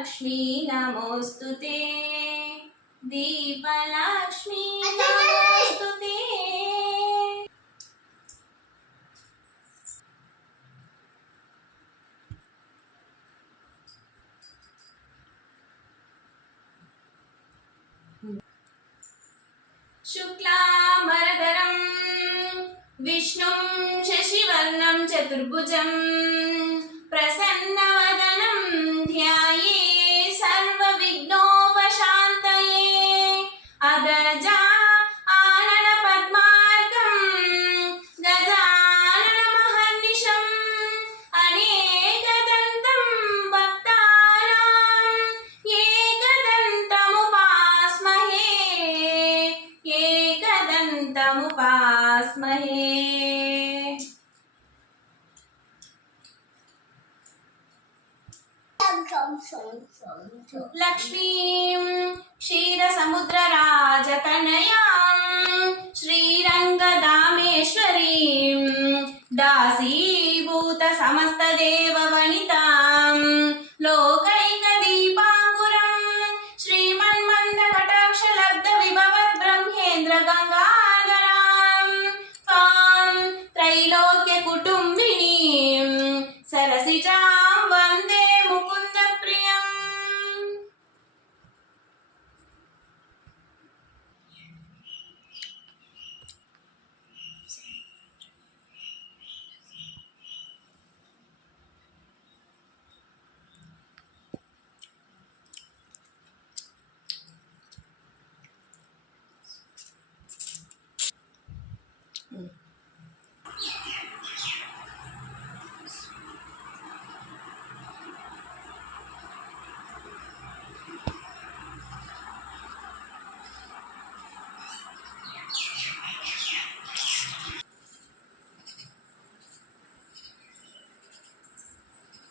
దీపలక్ష్మి నమోస్తు దీపలక్ష్మి నమోస్తు శుక్లాంబరధరం విష్ణుం శశివర్ణం చతుర్భుజం ప్రసన్న लक्ष्मीं क्षीरसमुद्रराजतनयां श्रीरङ्गदामेश्वरीं दासीभूतसमस्तदेववनितां लोकैकदीपाङ्कुरं श्रीमन्मन्दकटाक्षलब्धविभवद्ब्रह्मेन्द्रगङ्गाधरां 응.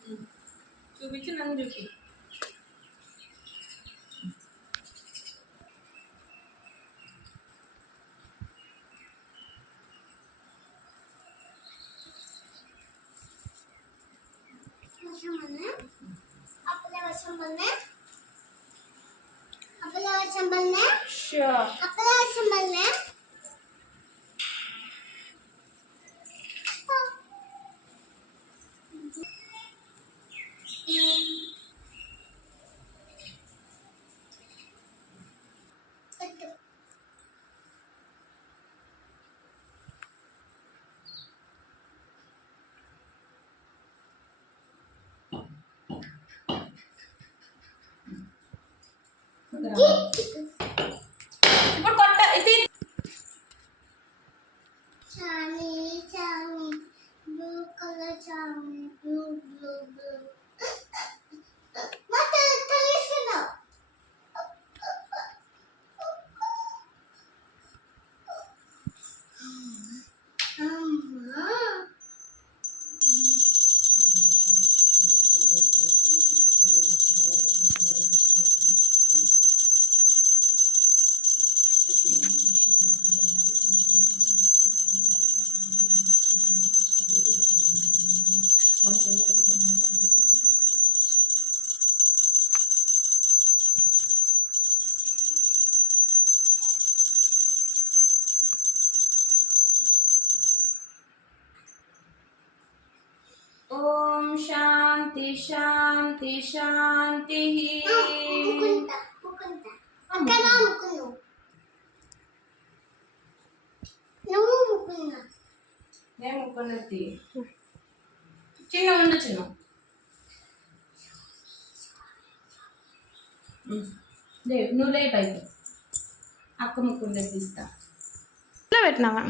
응. 여기 튀는 줄기. sure. ఓం శాంతి శాంతి శాంతి ముకుంట ముకుంట అక్కడ ముకును నువ్వు ముకున్న నేను ముక్కున్నది చిన్న ఉండు చిన్న. నువ్వు లే పైకి అక్క ముక్కుండేది తీస్తా. పెట్టినావా?